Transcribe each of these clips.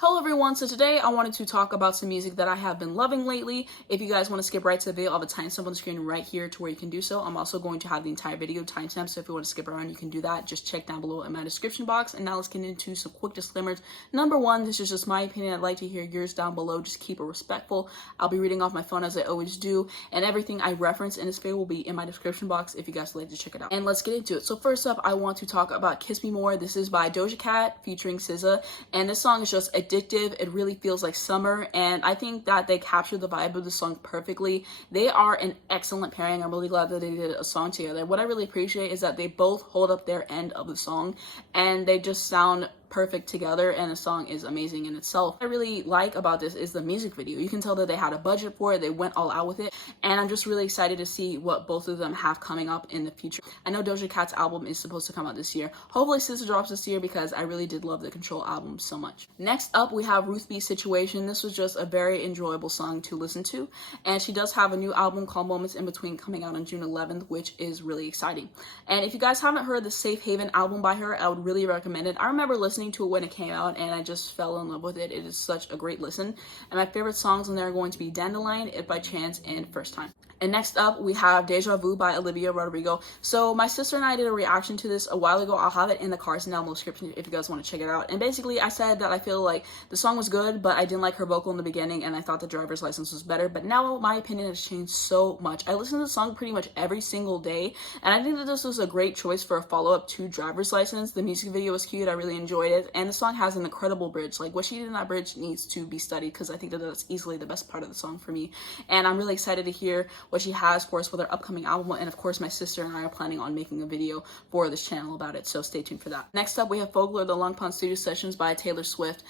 Hello everyone, so today I wanted to talk about some music that I have been loving lately. If you guys want to skip right to the video, I'll have a timestamp on the screen right here to where you can do so. I'm also going to have the entire video timestamp, so if you want to skip around, you can do that. Just check down below in my description box. And now let's get into some quick disclaimers. Number one, this is just my opinion. I'd like to hear yours down below. Just keep it respectful. I'll be reading off my phone as I always do, and everything I reference in this video will be in my description box if you guys would like to check it out. And let's get into it. So first up, I want to talk about Kiss Me More. This is by Doja Cat featuring SZA, and this song is just addictive. It really feels like summer, and I think that they captured the vibe of the song perfectly. They are an excellent pairing. I'm really glad that they did a song together. What I really appreciate is that they both hold up their end of the song, and they just sound perfect together, and the song is amazing in itself. What I really like about this is the music video. You can tell that they had a budget for it, they went all out with it, and I'm just really excited to see what both of them have coming up in the future. I know Doja Cat's album is supposed to come out this year. Hopefully SZA drops this year because I really did love the Control album so much. Next up, we have Ruth B Situation. This was just a very enjoyable song to listen to, and she does have a new album called Moments in Between coming out on June 11th, which is really exciting. And if you guys haven't heard the Safe Haven album by her, I would really recommend it. I remember listening to it when it came out, and I just fell in love with it. It is such a great listen, and my favorite songs on there are going to be Dandelion, If by Chance, and First Time. And next up, we have Deja Vu by Olivia Rodrigo. So my sister and I did a reaction to this a while ago. I'll have it in the cards and down below description if you guys want to check it out. And basically, I said that I feel like the song was good, but I didn't like her vocal in the beginning, and I thought the Driver's License was better. But now my opinion has changed so much. I listen to the song pretty much every single day, and I think that this was a great choice for a follow-up to Driver's License. The music video was cute. I really enjoyed it, and the song has an incredible bridge. Like, what she did in that bridge needs to be studied, because I think that that's easily the best part of the song for me. And I'm really excited to hear what she has for us with her upcoming album, and of course my sister and I are planning on making a video for this channel about it, so stay tuned for that. Next up, we have Folklore, the Unplugged Studio Sessions by Taylor Swift.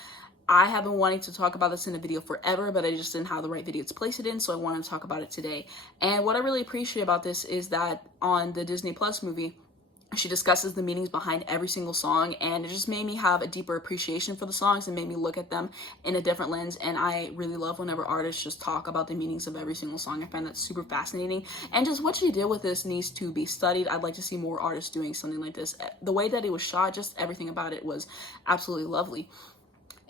I have been wanting to talk about this in a video forever, but I just didn't have the right video to place it in, so I wanted to talk about it today. And what I really appreciate about this is that on the Disney Plus movie, she discusses the meanings behind every single song, and it just made me have a deeper appreciation for the songs and made me look at them in a different lens. And I really love whenever artists just talk about the meanings of every single song. I find that super fascinating, and just what she did with this needs to be studied. I'd like to see more artists doing something like this. The way that it was shot, just everything about it was absolutely lovely.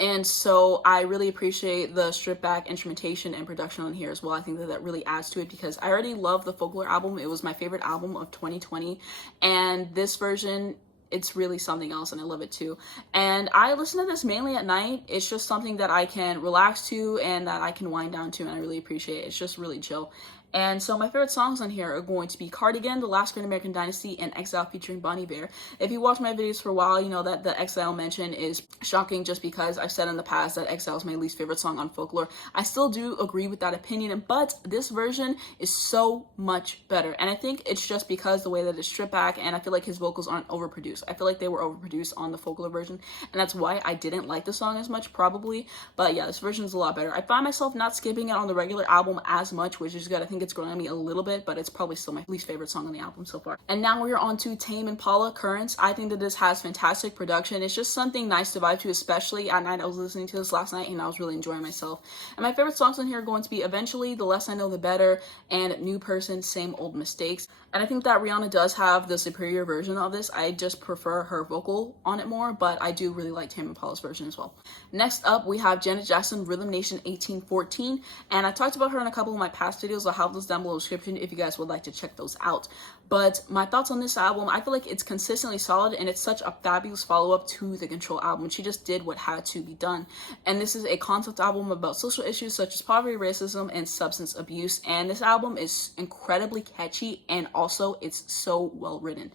And so I really appreciate the stripped back instrumentation and production on here as well. I think that that really adds to it, because I already love the Folklore album. It was my favorite album of 2020. And this version, it's really something else, and I love it too. And I listen to this mainly at night. It's just something that I can relax to and that I can wind down to, and I really appreciate it. It's just really chill. And so my favorite songs on here are going to be Cardigan, The Last Great American Dynasty, and Exile featuring Bon Iver. If you watch my videos for a while, you know that the Exile mention is shocking, just because I've said in the past that Exile is my least favorite song on Folklore. I still do agree with that opinion, but this version is so much better. And I think it's just because the way that it's stripped back, and I feel like his vocals aren't overproduced. I feel like they were overproduced on the Folklore version, and that's why I didn't like the song as much, probably. But yeah, this version is a lot better. I find myself not skipping it on the regular album as much, which is good. I think it's growing on me a little bit, but it's probably still my least favorite song on the album so far. And now we're on to Tame, Impala, Currents. I think that this has fantastic production. It's just something nice to vibe to, especially at night. I was listening to this last night and I was really enjoying myself. And my favorite songs on here are going to be Eventually, The Less I Know The Better, and New Person, Same Old Mistakes. And I think that Rihanna does have the superior version of this. I just prefer her vocal on it more, but I do really like Tame Impala's version as well. Next up, we have Janet Jackson, Rhythm Nation 1814. And I talked about her in a couple of my past videos. I'll have those down below in the description if you guys would like to check those out. But my thoughts on this album, I feel like it's consistently solid, and it's such a fabulous follow-up to the Control album. She just did what had to be done. And this is a concept album about social issues such as poverty, racism, and substance abuse. And this album is incredibly catchy, and also it's so well written.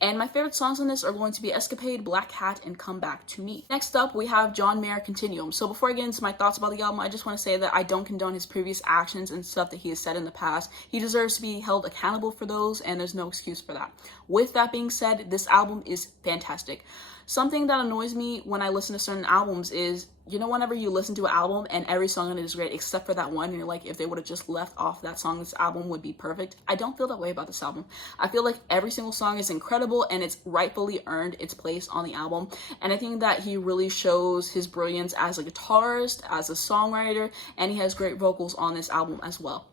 And my favorite songs on this are going to be Escapade, Black Cat, and Come Back to Me. Next up, we have John Mayer, Continuum. So before I get into my thoughts about the album, I just want to say that I don't condone his previous actions and stuff that he has said in the past. He deserves to be held accountable for those, and there's no excuse for that. With that being said, this album is fantastic. Something that annoys me when I listen to certain albums is, you know, whenever you listen to an album and every song on it is great except for that one, and you're like, if they would have just left off that song, this album would be perfect. I don't feel that way about this album. I feel like every single song is incredible, and it's rightfully earned its place on the album. And I think that he really shows his brilliance as a guitarist, as a songwriter, and he has great vocals on this album as well.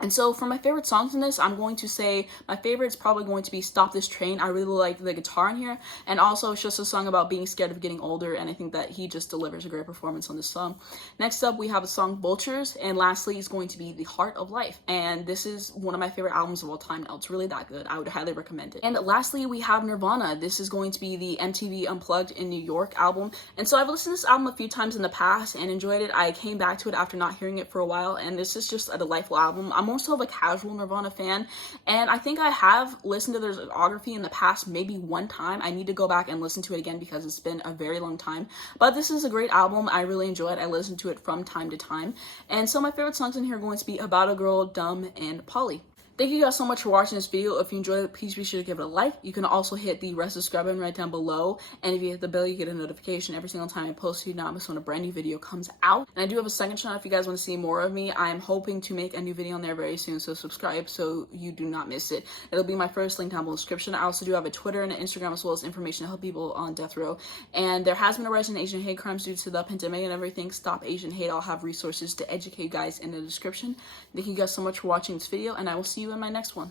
And so for my favorite songs in this, I'm going to say my favorite is probably going to be Stop This Train. I really like the guitar in here. And also it's just a song about being scared of getting older. And I think that he just delivers a great performance on this song. Next up, we have a song Vultures. And lastly is going to be The Heart of Life. And this is one of my favorite albums of all time now. It's really that good. I would highly recommend it. And lastly, we have Nirvana. This is going to be the MTV Unplugged in New York album. And so I've listened to this album a few times in the past and enjoyed it. I came back to it after not hearing it for a while. And this is just a delightful album. I'm also of a casual Nirvana fan, and I think I have listened to their discography in the past maybe one time. I need to go back and listen to it again because it's been a very long time, but this is a great album. I really enjoy it. I listen to it from time to time, and so my favorite songs in here are going to be About a Girl, Dumb, and Polly. Thank you guys so much for watching this video. If you enjoyed it, please be sure to give it a like. You can also hit the red subscribe button right down below. And if you hit the bell, you get a notification every single time I post, so you not miss when a brand new video comes out. And I do have a second channel if you guys want to see more of me. I'm hoping to make a new video on there very soon, so subscribe so you do not miss it. It'll be my first link down below in the description. I also do have a Twitter and an Instagram as well as information to help people on death row. And there has been a rise in Asian hate crimes due to the pandemic and everything. Stop Asian hate. I'll have resources to educate you guys in the description. Thank you guys so much for watching this video, and I will see you in my next one.